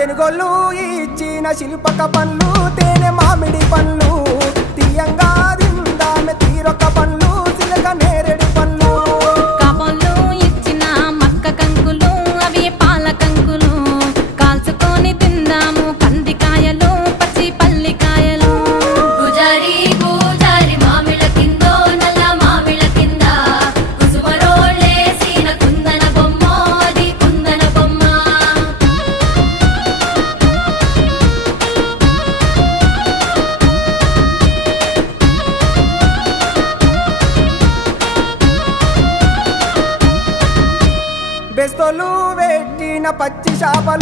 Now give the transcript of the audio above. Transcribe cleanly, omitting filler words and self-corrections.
తెనుగోళ్ళు ఇచ్చిన శిల్పక పండ్లు తేనె మామిడి పండ్లు తీయంగా దిందామె తీరొక పండ్లు చిలక నేరేడు పండ్లు కాబోళ్ళు ఇచ్చిన మక్క కంకులు అవి పాల కంకులు కాల్చుకొని తిందాము కందికాయలు పచ్చి పల్లికాయలు గుజారి గుజారి మామిళ్ళ కిందో నల్ల మామిళ్ళ కింద కుసుమరోళ్ళేసిన కుందన బొమ్మ అది కుందన బొమ్మ బెస్తోలు పెట్టిన పచ్చి చేపలు